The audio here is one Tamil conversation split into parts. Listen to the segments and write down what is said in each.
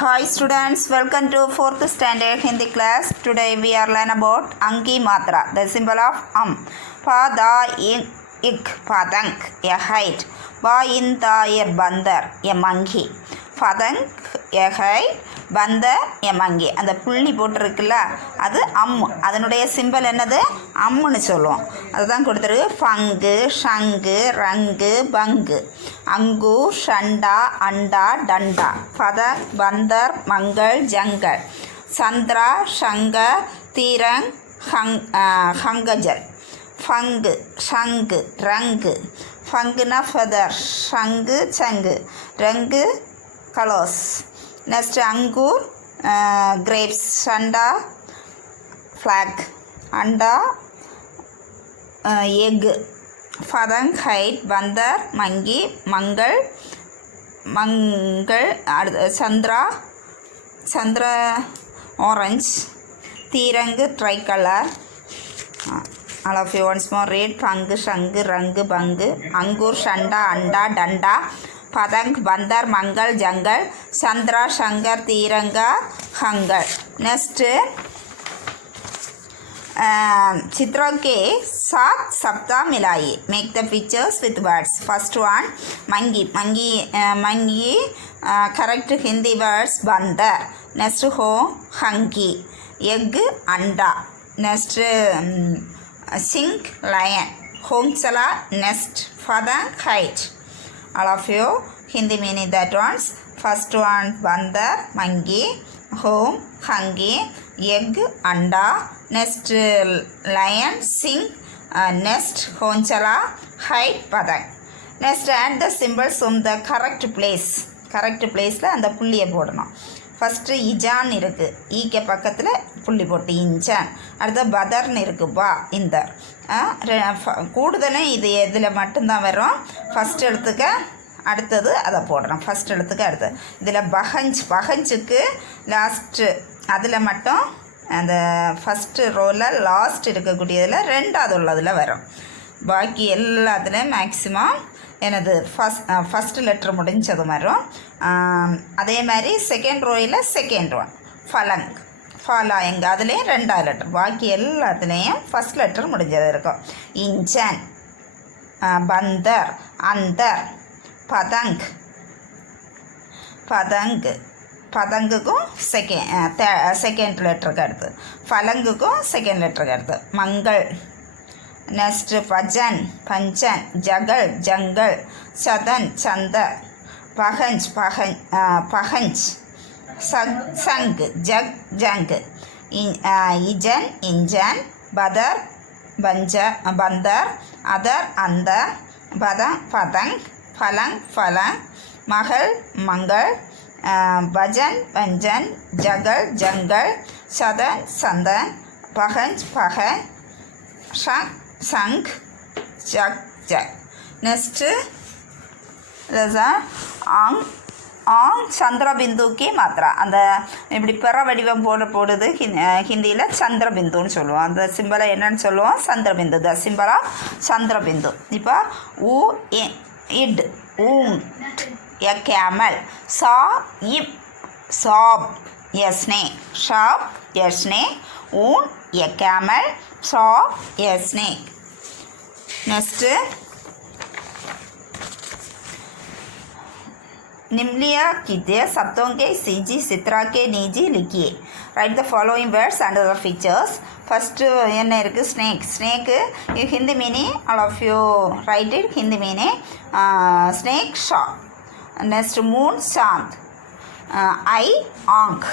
Hi students, welcome to 4th standard Hindi class. Today we are learn about Angi Matra, the symbol of Pa da in ik padank, a height. Ba in da a bandar, a monkey. Padank, a height. பந்தர் எமங்கி அந்த புள்ளி போட்டிருக்குல்ல அது அதனுடைய சிம்பல் என்னது அம்முன்னு சொல்லுவோம். அதுதான் கொடுத்துருக்கு. ஃபங்கு ஷங்கு ரங்கு பங்கு அங்கூர் ஷண்டா அண்டா டண்டா பத பந்தர் மங்கள் ஜங்கல் சந்திரா ஷங்க தீரங் ஹங்கஜல் ஃபங்கு ஷங்கு ரங்கு ஃபங்குனா ஃபெதர் ஷங்கு சங்கு Rangu கலோஸ். Next angur, grapes, shanda, flag, anda, egg, fadang, height, bandar, mangi, mangal, chandra, orange, tirang, tricolor. All of you once more read. Fang, shang, rang, bang, angur, shanda, anda, danda. पतंग बंदर मंगल जंगल चंद्रा शंकर तीरंगा हंगल. नेक्स्ट चित्रों के साथ सप्ताह मिलाइए. Make the pictures with words. First one मंगी मंगी मंगी करेक्ट हिंदी वर्ड्स बंदर. नेक्स्ट हो हंगी एग अंडा. नेक्स्ट सिंक लायन होंसला. नेक्स्ट फदंग kite. All of you Hindi meaning that ones. First one bandar mangi, home hangi, egg anda. Next lion sing, nest honchala, height padak. Next add the symbols from the correct place. Correct place la அந்த புள்ளியை போடணும். ஃபஸ்ட்டு இஜான் இருக்குது, ஈக்கு பக்கத்தில் புள்ளி போட்டு இஞ்சான். அடுத்து பதர்னு இருக்குது, பா இந்த கூடுதலும் இது இதில் மட்டும்தான் வரும். ஃபஸ்ட் எழுத்துக்க அடுத்தது அதை போடுறோம். ஃபஸ்ட் எழுத்துக்கு அடுத்தது இதில் பகஞ்சுக்கு லாஸ்ட்டு அதில் மட்டும் அந்த ஃபஸ்ட்டு ரோவில் லாஸ்ட் இருக்கக்கூடியதில் ரெண்டாவது உள்ளதில் வரும். பாக்கி எல்லாத்துலேயும் மேக்ஸிமம் எனது ஃபஸ்ட்டு லெட்ரு முடிஞ்சது வரும். அதே மாதிரி செகண்ட் ரோயில் செகண்ட் ஒன் ஃபலங் ஃபாலா எங்கள் அதுலேயும் ரெண்டாவது லெட்டர். பாக்கி எல்லாத்துலேயும் ஃபஸ்ட் லெட்டர் முடிஞ்சது இருக்கும். இன்ஜன் பந்தர் அந்தர் பதங் பதங்கு பதங்குக்கும் செகண்ட் லெட்டருக்கு அடுத்து ஃபலங்குக்கும் செகண்ட் லெட்டருக்கு அடுத்து மங்கள். नेक्स्ट भजन पंचन जगल जंगल सदन चंदर पहंच पहंच संग जग जंग इजन इंजन बदर बंदर अदर अंदर पदंग पतंग फलंग फलंग महल मंगल भजन पंजन जगल जंगल सदन संदन पहंच पहन शंख சங்க் ஜக் ஜக். நெக்ஸ்ட்டு ஆங் ஆங் சந்திரபிந்துக்கே மாத்திரா. அந்த இப்படி பிற வடிவம் போடுது ஹிந்தியில் சந்திரபிந்துன்னு சொல்லுவோம். அந்த சிம்பலை என்னன்னு சொல்லுவோம்? சந்திரபிந்து. த சிம்பல் ஆஃப் சந்திரபிந்து. இப்போ ஊ இட் ஊங் எ கேமல் சா இப் சாப் எ ஸ்னேக் ஷாப் எ ஸ்னேக் ஊன் எ camel saw a snake. Next निम्नलिखित शब्दों के सीजी चित्रा के नीचे लिखिए. Write the following words under the pictures. First என்ன இருக்கு? snake. snake Hindi meaning all of you write it. Hindi meaning snake shop. Next moon chand, eye ankh,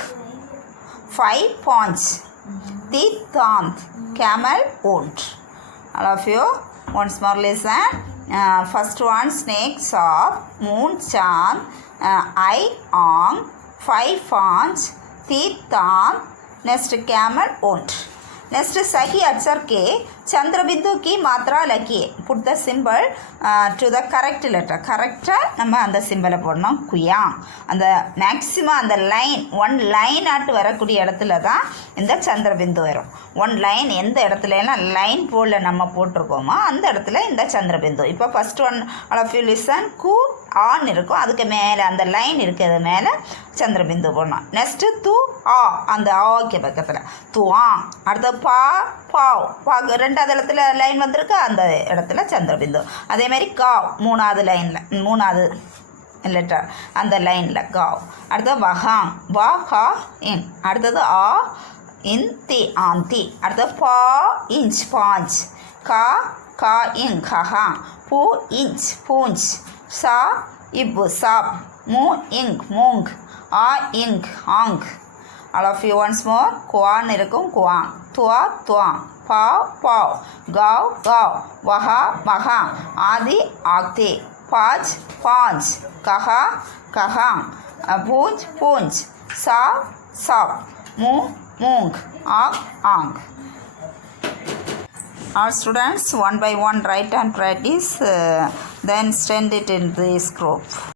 5 paunch, teeth thorns, camel wound. All of you once more listen. First one snake shop, moon charm, eye on, 5 paunch, teeth thorn. Next camel wound. Next सही अक्षर के சந்திரபிந்து கி மாத்ரா லக்கியே. Put the simple to the correct letter. கரெக்டாக நம்ம அந்த சிம்பிளை போடணும். குயாங். அந்த மேக்ஸிமம் அந்த லைன் ஒன் லைன் ஆட்டு வரக்கூடிய இடத்துல தான் இந்த சந்திரபிந்து வரும். ஒன் லைன் எந்த இடத்துலலாம் லைன் போல நம்ம போட்டிருக்கோமோ அந்த இடத்துல இந்த சந்திரபிந்து. இப்போ first one all of you listen. கு ஆன் இருக்கும், அதுக்கு மேலே அந்த லைன் இருக்கிறது மேலே சந்திரபிந்து போடணும். நெக்ஸ்ட்டு து ஆ, அந்த ஆக்கு பக்கத்தில் து ஆ. அடுத்து பா பாவ். பாக்கு ரெண்டாவது இடத்துல லைன் வந்திருக்கு, அந்த இடத்துல சந்திரபிந்து. அதேமாதிரி காவ் மூணாவது லைனில், மூணாவது லெட்டர் அந்த லைனில் காவ். அடுத்தது வஹாங். வா ஹா இன். அடுத்தது ஆ இன் தி ஆந்தி. அடுத்தது பா இன்ச் பாஞ்ச். கா இன் கஹாங். பூ இன்ச் பூஞ்ச். சா இப்பு சாப். மூ இங்க் மூங். ஆ இங்க் ஆங். All of you once more. குவான் இருக்கும், குவாங். துவா துவாங். பாவ் பாவ். காவ் காவ். வஹா வஹாங். ஆதி ஆக்தி. பாஜ் பாஞ்ச். கஹா கஹாங். பூஞ்ச் பூஞ்ச். சா சாப். மூ மூங். ஆங் ஆங். All students, one by one write and practice, then send it in this group.